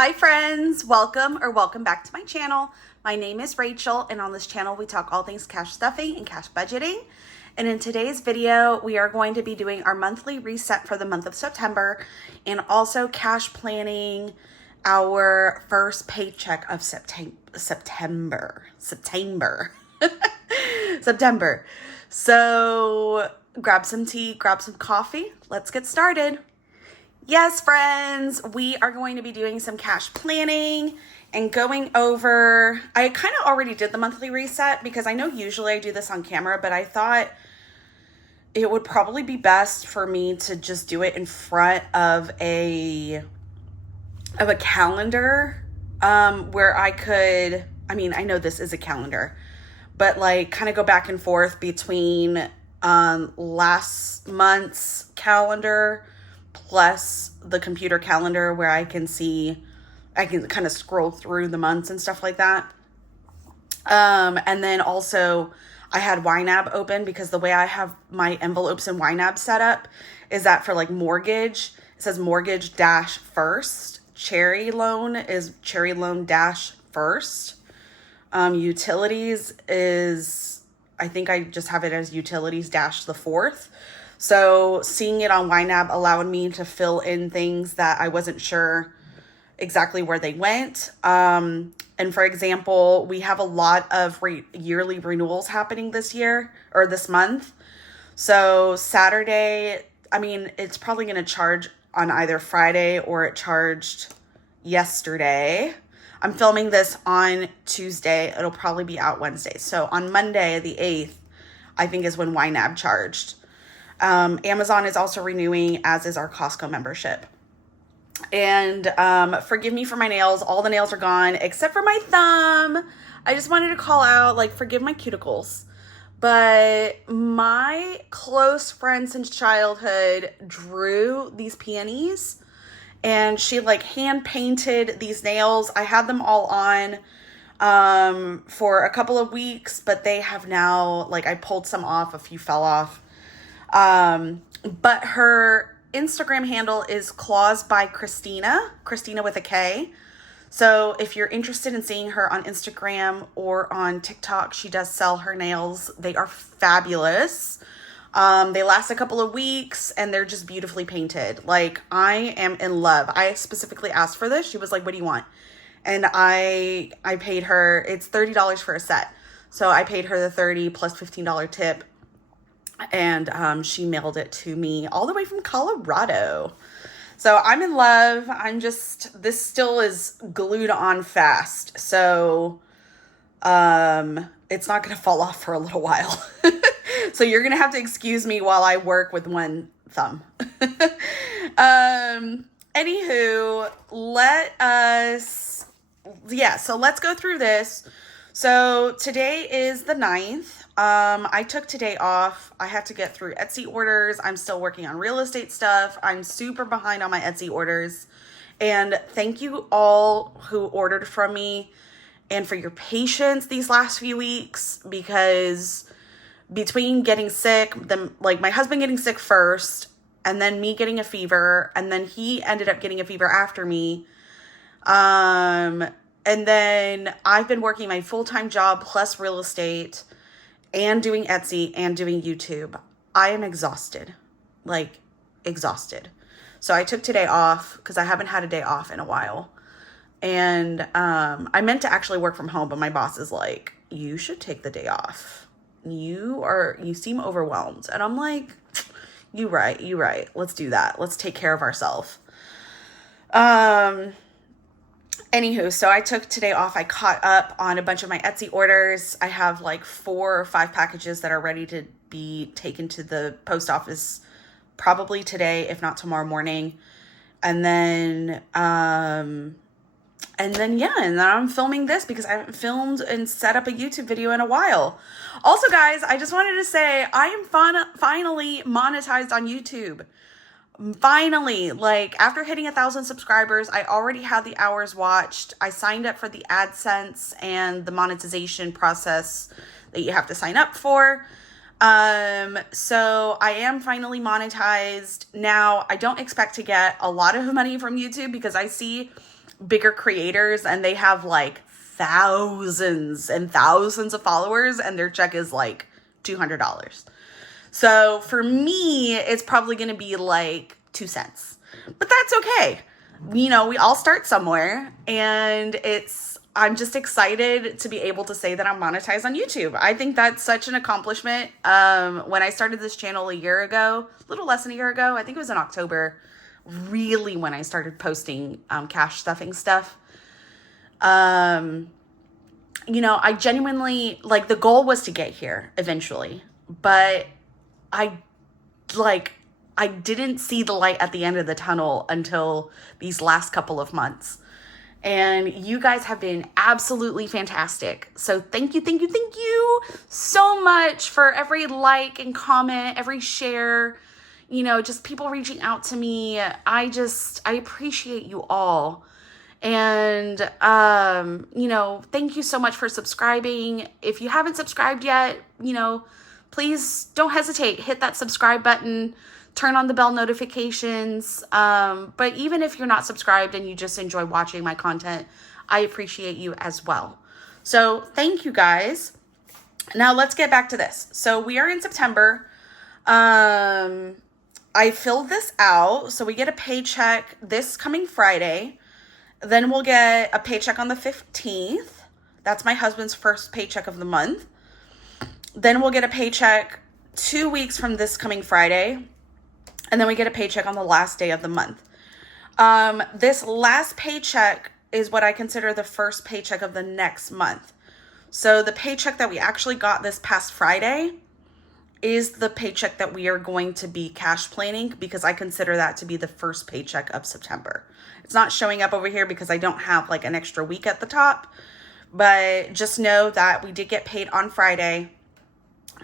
Hi friends, welcome back to my channel. My name is Rachel, and on this channel we talk all things cash stuffing and cash budgeting. And in today's video, we are going to be doing our monthly reset for the month of September and also cash planning our first paycheck of September. So grab some tea, grab some coffee. Let's get started. Yes, friends, we are going to be doing some cash planning and going over, I kind of already did the monthly reset because I know usually I do this on camera, but I thought it would probably be best for me to just do it in front of a calendar where I could, I know this is a calendar, but like kind of go back and forth between last month's calendar plus the computer calendar where I can kind of scroll through the months and stuff like that. And then also I had YNAB open because the way I have my envelopes in YNAB set up is that for like mortgage, it says mortgage dash first. Cherry loan is cherry loan dash first. Utilities is, I think I just have it as utilities dash the fourth. So seeing it on YNAB allowed me to fill in things that I wasn't sure exactly where they went. And for example, we have a lot of yearly renewals happening this year or this month. So Saturday, it's probably going to charge on either Friday or it charged yesterday. I'm filming this on Tuesday. It'll probably be out Wednesday. So on Monday, the 8th, I think is when YNAB charged. Amazon is also renewing, as is our Costco membership. And forgive me for my nails. All the nails are gone except for my thumb. I just wanted to call out, forgive my cuticles. But my close friend since childhood drew these peonies. And she hand painted these nails. I had them all on for a couple of weeks. But they have now, I pulled some off. A few fell off. But her Instagram handle is Claws by Christina with a K. So if you're interested in seeing her on Instagram or on TikTok, she does sell her nails. They are fabulous. They last a couple of weeks and they're just beautifully painted. I am in love. I specifically asked for this. She was like, what do you want? And I paid her, it's $30 for a set. So I paid her the $30 plus $15 tip. And she mailed it to me all the way from Colorado. So I'm in love. This still is glued on fast. So it's not going to fall off for a little while. So you're going to have to excuse me while I work with one thumb. Anywho, so let's go through this. So today is the 9th. I took today off. I have to get through Etsy orders. I'm still working on real estate stuff. I'm super behind on my Etsy orders. And thank you all who ordered from me and for your patience these last few weeks, because between getting sick, my husband getting sick first, and then me getting a fever, and then he ended up getting a fever after me. And then I've been working my full-time job plus real estate and doing Etsy and doing YouTube. I am exhausted, exhausted. So I took today off because I haven't had a day off in a while. And I meant to actually work from home, but my boss is like, you should take the day off. You seem overwhelmed. And I'm like, you right. Let's do that. Let's take care of ourselves. Anywho, so I took today off. I caught up on a bunch of my Etsy orders. I have 4 or 5 packages that are ready to be taken to the post office probably today, if not tomorrow morning. And then I'm filming this because I haven't filmed and set up a YouTube video in a while. Also, guys, I just wanted to say I am finally monetized on YouTube. Finally, after hitting 1,000 subscribers, I already had the hours watched. I signed up for the AdSense and the monetization process that you have to sign up for. So I am finally monetized. Now, I don't expect to get a lot of money from YouTube because I see bigger creators and they have like thousands and thousands of followers and their check is like $200. So for me, it's probably going to be like 2 cents, but that's okay. You know, we all start somewhere, and I'm just excited to be able to say that I'm monetized on YouTube. I think that's such an accomplishment. When I started this channel a year ago, a little less than a year ago, I think it was in October, really when I started posting cash stuffing stuff. You know, I genuinely, like, the goal was to get here eventually, but I didn't see the light at the end of the tunnel until these last couple of months. And you guys have been absolutely fantastic. So thank you so much for every like and comment, every share, you know, just people reaching out to me. I appreciate you all. And, you know, thank you so much for subscribing. If you haven't subscribed yet, you know, please don't hesitate. Hit that subscribe button. Turn on the bell notifications. But even if you're not subscribed and you just enjoy watching my content, I appreciate you as well. So thank you guys. Now let's get back to this. So we are in September. I filled this out. So we get a paycheck this coming Friday. Then we'll get a paycheck on the 15th. That's my husband's first paycheck of the month. Then we'll get a paycheck 2 weeks from this coming Friday. And then we get a paycheck on the last day of the month. This last paycheck is what I consider the first paycheck of the next month. So the paycheck that we actually got this past Friday is the paycheck that we are going to be cash planning, because I consider that to be the first paycheck of September. It's not showing up over here because I don't have like an extra week at the top. But just know that we did get paid on Friday.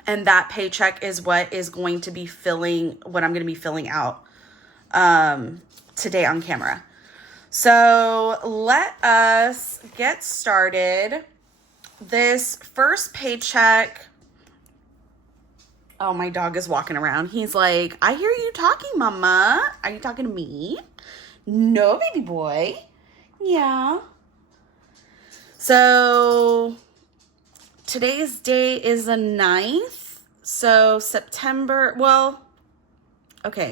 And that paycheck is what is going to be what I'm going to be filling out today on camera. So let us get started. This first paycheck. Oh, my dog is walking around. He's like, I hear you talking, Mama. Are you talking to me? No, baby boy. Yeah. So today's date is the 9th. So September,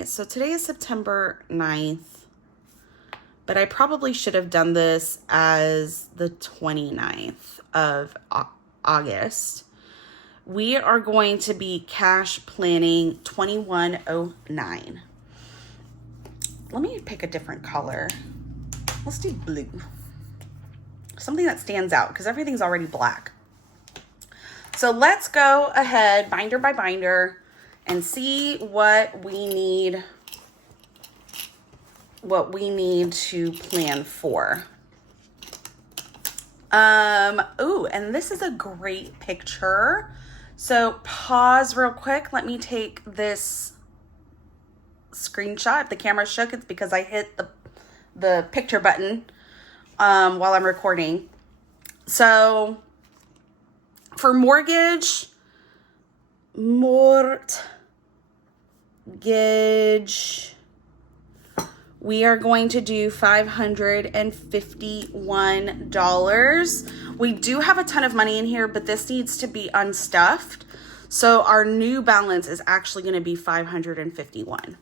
so today is September 9th. But I probably should have done this as the 29th of August. We are going to be cash planning 2109. Let me pick a different color. Let's do blue. Something that stands out because everything's already black. So let's go ahead, binder by binder, and see what we need to plan for. Ooh, and this is a great picture. So pause real quick. Let me take this screenshot. If the camera shook, it's because I hit the picture button while I'm recording. So for mortgage, we are going to do $551. We do have a ton of money in here, but this needs to be unstuffed. So our new balance is actually going to be $551.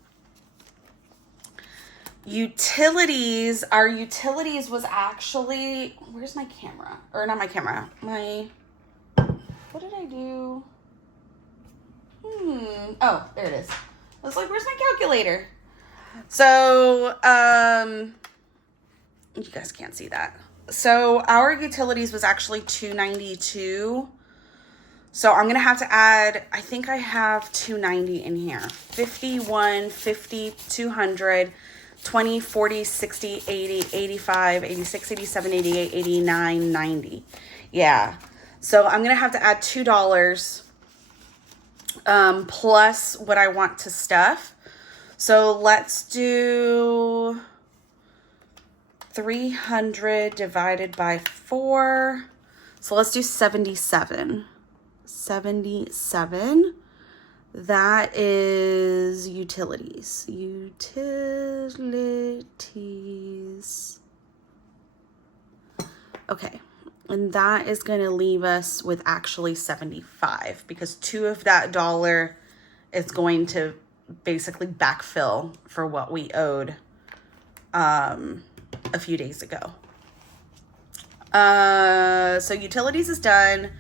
Utilities, our utilities was actually, where's my camera? Or not my camera, what did I do? Oh, there it is. I was like, where's my calculator? So, you guys can't see that. So our utilities was actually $292. So I'm going to have to add, I think I have $290 in here. 51, 50, 200, 20, 40, 60, 80, 85, 86, 87, 88, 89, 90. Yeah. So I'm going to have to add $2 plus what I want to stuff. So let's do 300 divided by 4. So let's do 77. 77. That is utilities. Utilities. Okay. And that is going to leave us with actually 75 because 2 of that dollar is going to basically backfill for what we owed a few days ago. So utilities is done.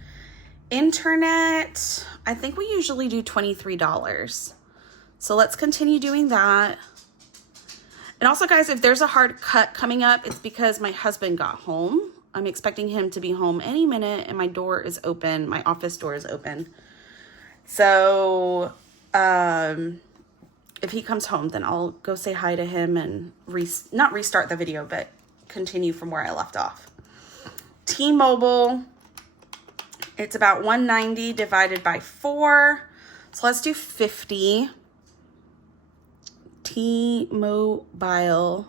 Internet, I think we usually do $23. So let's continue doing that. And also, guys, if there's a hard cut coming up, it's because my husband got home. I'm expecting him to be home any minute, and my door is open. My office door is open. So if he comes home, then I'll go say hi to him and not restart the video, but continue from where I left off. T-Mobile, it's about 190 divided by 4. So let's do 50. T-Mobile.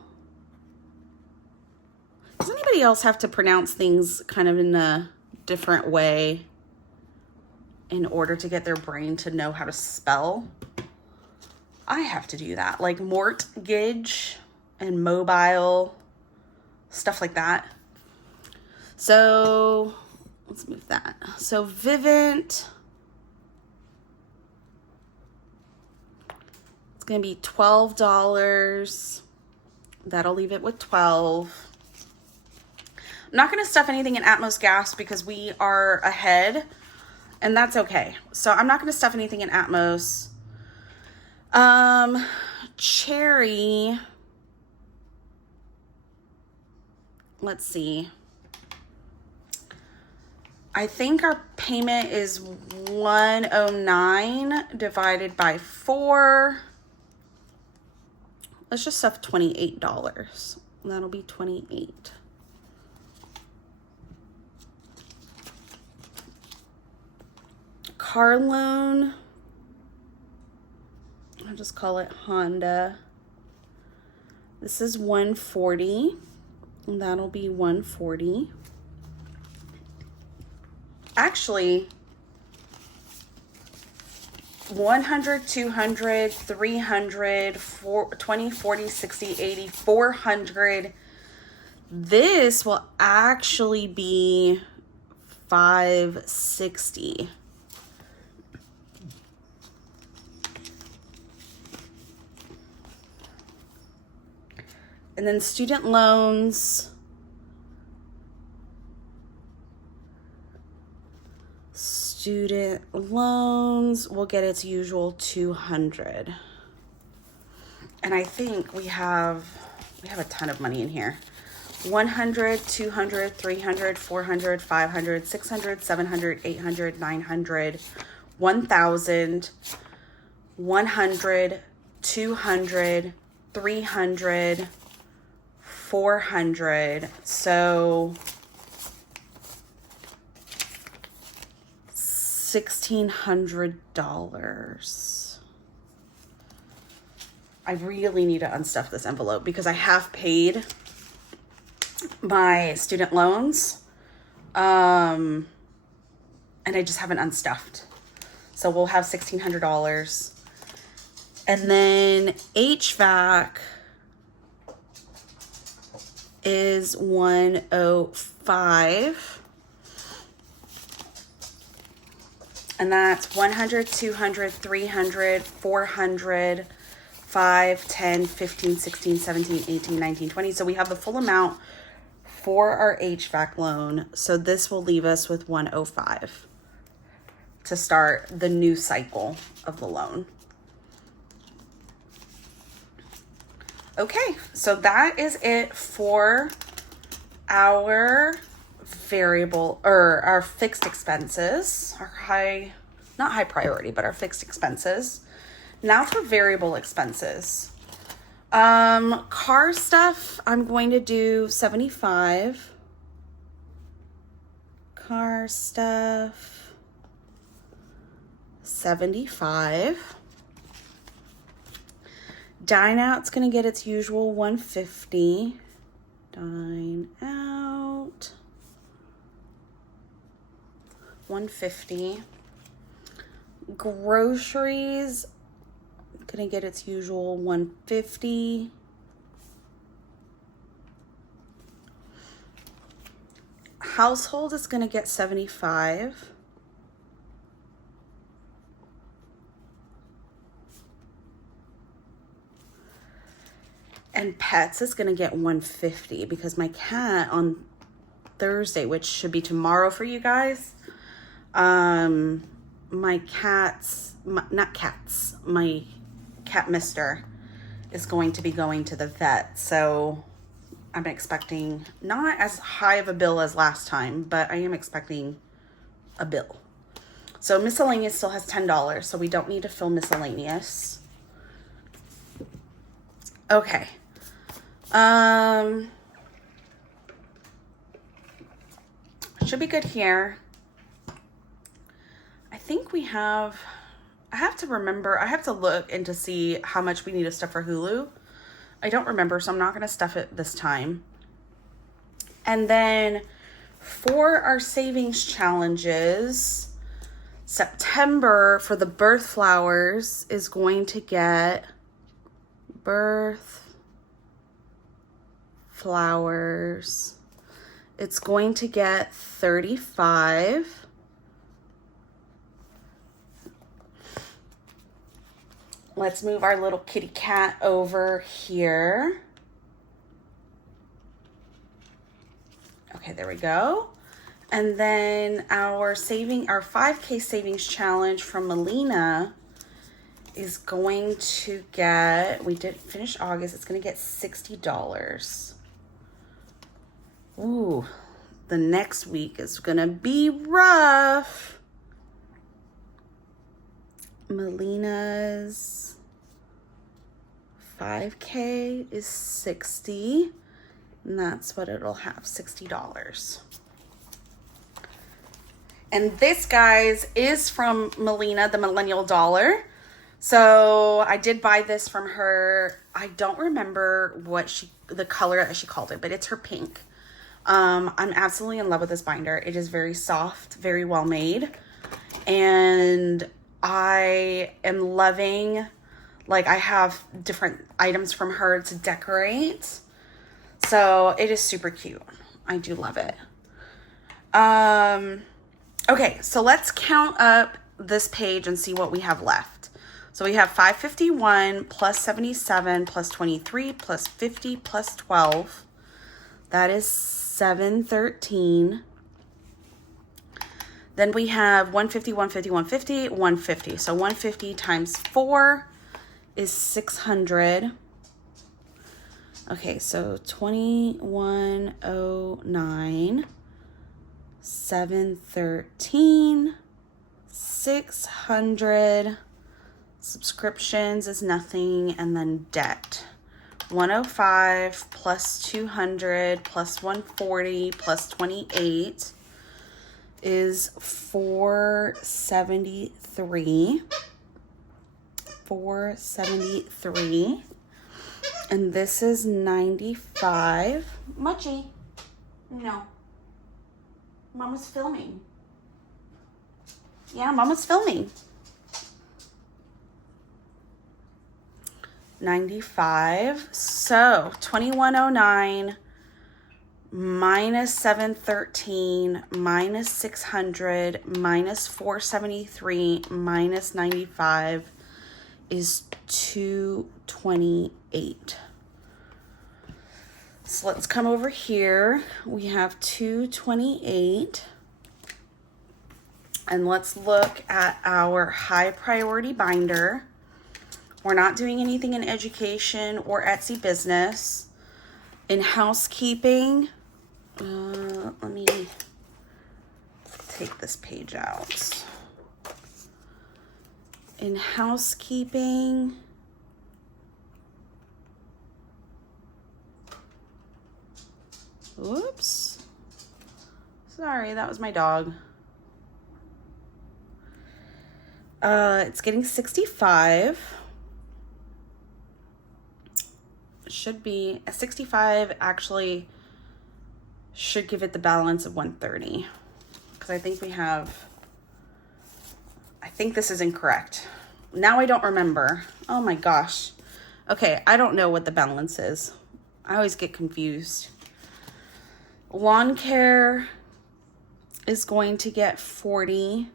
Does anybody else have to pronounce things kind of in a different way in order to get their brain to know how to spell? I have to do that, like mortgage and mobile, stuff like that. So let's move that. So Vivint, it's going to be $12. That'll leave it with 12. I'm not going to stuff anything in Atmos Gas because we are ahead, and that's okay. So I'm not going to stuff anything in Atmos. Cherry, let's see. I think our payment is 109 divided by 4. Let's just stuff $28. That'll be 28. Car loan, I'll just call it Honda. This is 140, and that'll be 140. Actually, 100, 200, 300, 20, 40, 60, 80, 400. This will actually be 560. And then student loans. Student loans will get its usual 200. And I think we have a ton of money in here. 100, 200, 300, 400, 500, 600, 700, 800, 900, 1,000, 100, 200, 300, 400. So $1,600. I really need to unstuff this envelope because I have paid my student loans, and I just haven't unstuffed. So we'll have $1,600. And then HVAC is 105. And that's 100, 200, 300, 400, 5, 10, 15, 16, 17, 18, 19, 20. So we have the full amount for our HVAC loan. So this will leave us with 105 to start the new cycle of the loan. Okay, so that is it for our variable or our fixed expenses, not high priority, but our fixed expenses. Now for variable expenses. Car stuff, I'm going to do 75. Car stuff, 75. Dine out's going to get its usual 150. Dine out, 150. Groceries, going to get its usual 150. Household is going to get $75. And pets is going to get $150 because my cat on Thursday, which should be tomorrow for you guys, my cat mister is going to be going to the vet. So I'm expecting not as high of a bill as last time, but I am expecting a bill. So miscellaneous still has $10, so we don't need to fill miscellaneous. Okay. Should be good here. I think we have, I have to remember, I have to look and to see how much we need to stuff for Hulu. I don't remember, so I'm not going to stuff it this time. And then for our savings challenges, September for the birth flowers is going to get birth flowers. It's going to get $35. Let's move our little kitty cat over here. Okay, there we go. And then our 5K savings challenge from Melina is going to get, we did finish August, it's going to get $60. Ooh, the next week is going to be rough. Melina's 5K is $60, and that's what it'll have, $60. And this, guys, is from Melina, the Millennial Dollar. So I did buy this from her. I don't remember what the color that she called it, but it's her pink. I'm absolutely in love with this binder. It is very soft, very well made. And I am loving, like, I have different items from her to decorate. So it is super cute. I do love it. Okay, so let's count up this page and see what we have left. So we have 551 plus 77 plus 23 plus 50 plus 12. That is 713. Then we have 150, 150, 150, 150. So 150 times 4 is 600. Okay, so 2109, 713, 600. Subscriptions is nothing, and then debt. 105 plus 200 plus 140 plus 28 is 473. 473. And this is 95. Mochi. No. Mama's filming. Yeah, Mama's filming. 95. So 2109 minus 713 minus 600 minus 473 minus 95 is 228. So let's come over here. We have 228. And let's look at our high priority binder. We're not doing anything in education or Etsy business. In housekeeping, let me take this page out. In housekeeping, whoops. Sorry, that was my dog. It's getting 65. Should be a 65, actually should give it the balance of 130, because I think I think this is incorrect. Now I don't remember. Oh my gosh. Okay, I don't know what the balance is. I always get confused. Lawn care is going to get 40.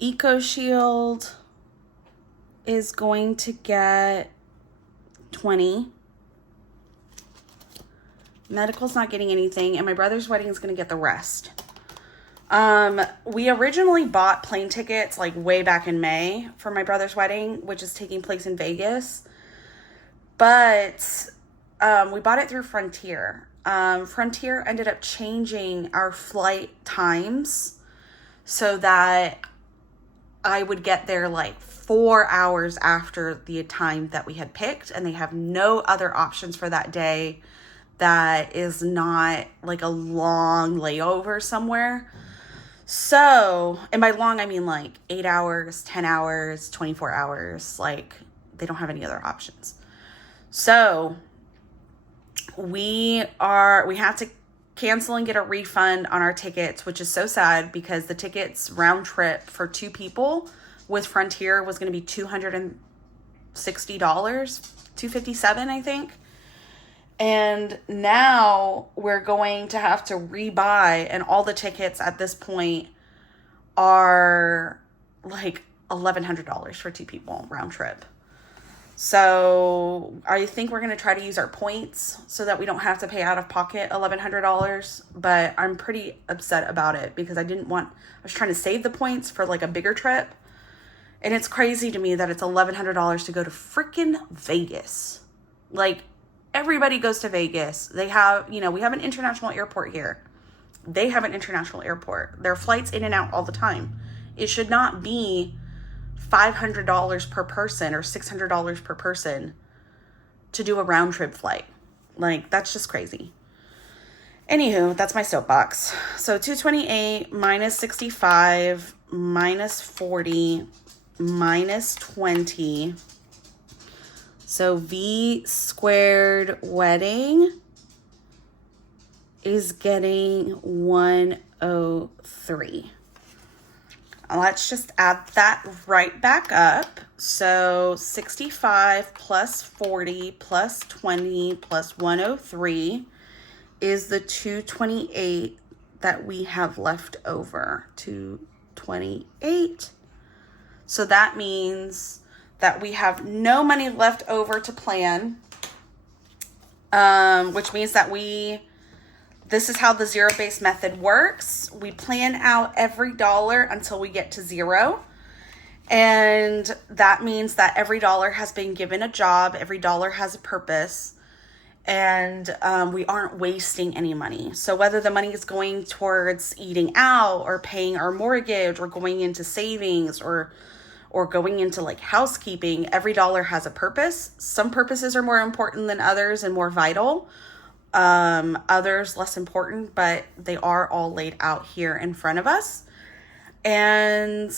Eco Shield is going to get 20. Medical's not getting anything, and my brother's wedding is going to get the rest. We originally bought plane tickets like way back in May for my brother's wedding, which is taking place in Vegas. But we bought it through Frontier. Frontier ended up changing our flight times so that I would get there like 4 hours after the time that we had picked, and they have no other options for that day that is not like a long layover somewhere. So, and by long, I mean like 8 hours, 10 hours, 24 hours. Like, they don't have any other options. So, we have to cancel and get a refund on our tickets, which is so sad because the tickets round trip for 2 people with Frontier was going to be $260, $257, I think. And now we're going to have to rebuy, and all the tickets at this point are like $1,100 for 2 people round trip. So I think we're going to try to use our points so that we don't have to pay out of pocket $1,100. But I'm pretty upset about it because I was trying to save the points for like a bigger trip. And it's crazy to me that it's $1,100 to go to freaking Vegas. Like, everybody goes to Vegas. They have, we have an international airport here. They have an international airport. There are flights in and out all the time. It should not be $500 per person or $600 per person to do a round trip flight. Like, that's just crazy. Anywho, that's my soapbox. So 228 minus 65 minus 40 minus 20. So V squared wedding is getting 103. Let's just add that right back up. So 65 plus 40 plus 20 plus 103 is the 228 that we have left over. 228. So that means that we have no money left over to plan, which means that this is how the zero-based method works. We plan out every dollar until we get to zero. And that means that every dollar has been given a job. Every dollar has a purpose. And we aren't wasting any money. So whether the money is going towards eating out or paying our mortgage or going into savings or going into like housekeeping, every dollar has a purpose. Some purposes are more important than others and more vital. Others less important, but they are all laid out here in front of us. And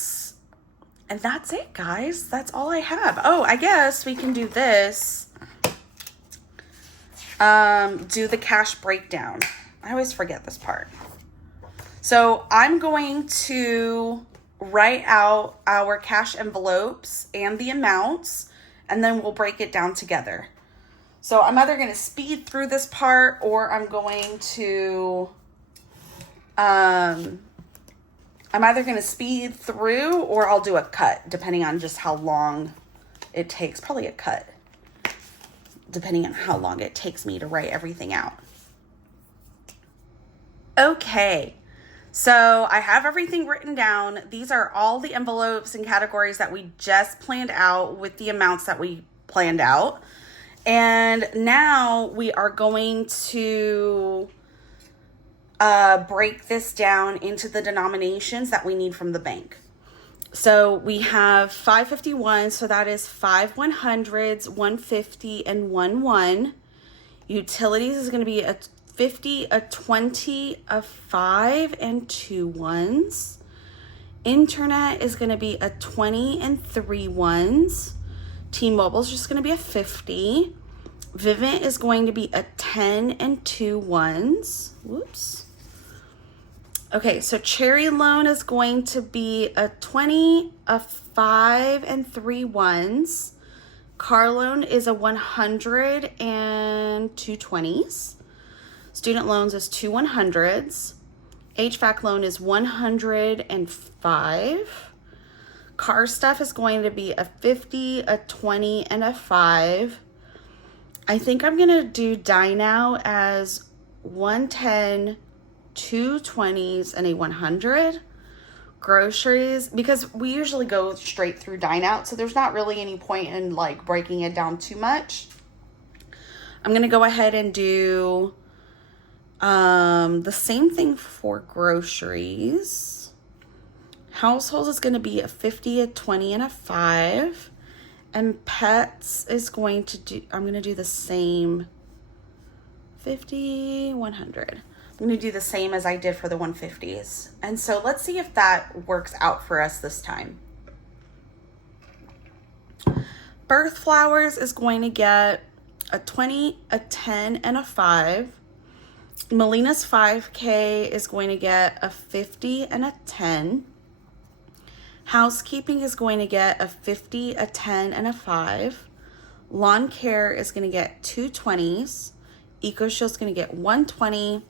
that's it, guys. That's all I have. Oh, I guess we can do this. Do the cash breakdown. I always forget this part. So I'm going to write out our cash envelopes and the amounts, and then we'll break it down together. So I'm either going to speed through this part, or I'm going to, I'm either going to speed through, or I'll do a cut, depending on just how long it takes. Probably a cut, depending on how long it takes me to write everything out. Okay. So I have everything written down. These are all the envelopes and categories that we just planned out with the amounts that we planned out. And now we are going to break this down into the denominations that we need from the bank. So we have 551, so that is 5 100s, 150, and 1 1. Utilities is going to be a 50, a 20, a 5, and 2 1s. Internet is going to be a 20 and 3 1s. T-Mobile is just going to be a 50. Vivint is going to be a 10 and 2 1s. Whoops. Okay, so Cherry Loan is going to be a 20, a 5, and 3 1s. Car loan is a 100 and 220s. Student loans is 2 100s. HVAC loan is 105. Car stuff is going to be a 50, a 20, and a 5. I think I'm going to do die now as 110, 2 20s, and a 100. Groceries, because we usually go straight through dine out, so there's not really any point in like breaking it down too much. I'm going to go ahead and do the same thing for groceries. Households is going to be a 50, a 20, and a 5. And pets is going to do, I'm going to do the same 50, 100. I'm going to do the same as I did for the 150s. And so let's see if that works out for us this time. Birth Flowers is going to get a 20, a 10, and a 5. Melina's 5K is going to get a 50 and a 10. Housekeeping is going to get a 50, a 10, and a 5. Lawn Care is going to get 2 20s. EcoShield is going to get 120.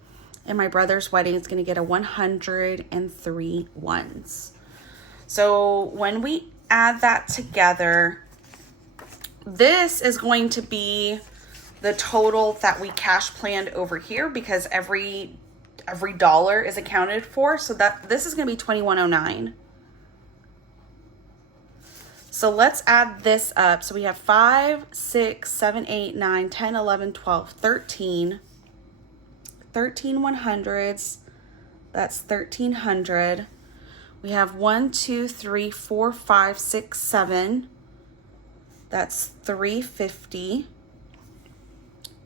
And my brother's wedding is going to get a 103 ones. So when we add that together, this is going to be the total that we cash planned over here, because every dollar is accounted for. So that this is going to be 2109. So let's add this up. So we have 5, 6, 7, 8, 9, 10, 11, 12, 13. 13 100s, that's 1300. We have 1, 2, 3, 4, 5, 6, 7, that's 350.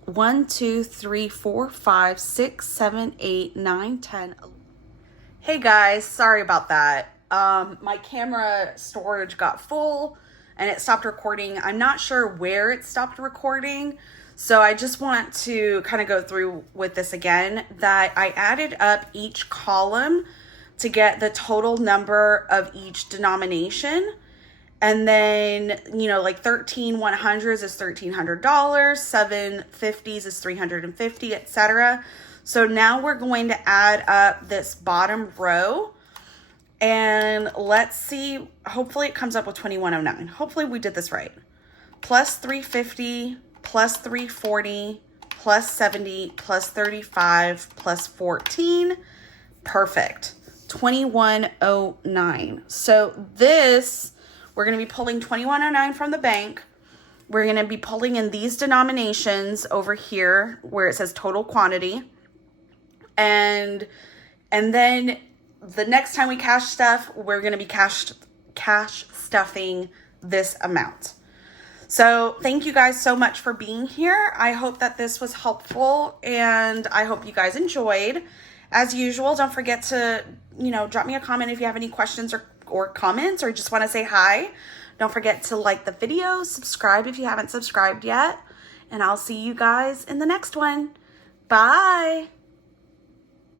1, 2, 3, 4, 5, 6, 7, 8, 9, 10. Hey guys, sorry about that. My camera storage got full and it stopped recording. I'm not sure where it stopped recording. So I just want to kind of go through with this again, that I added up each column to get the total number of each denomination. And then, you know, like 13 100s is $1,300, 7 50s is $350, etc. So now we're going to add up this bottom row. And let's see, hopefully it comes up with 2109. Hopefully we did this right. Plus 350, plus 340, plus 70, plus 35, plus 14. Perfect. 2109. So this, we're going to be pulling 2109 from the bank. We're going to be pulling in these denominations over here where it says total quantity. And then the next time we cash stuff, we're going to be cash stuffing this amount. So thank you guys so much for being here. I hope that this was helpful and I hope you guys enjoyed. As usual, don't forget to, drop me a comment if you have any questions or comments, or just want to say hi. Don't forget to like the video, subscribe if you haven't subscribed yet, and I'll see you guys in the next one. Bye.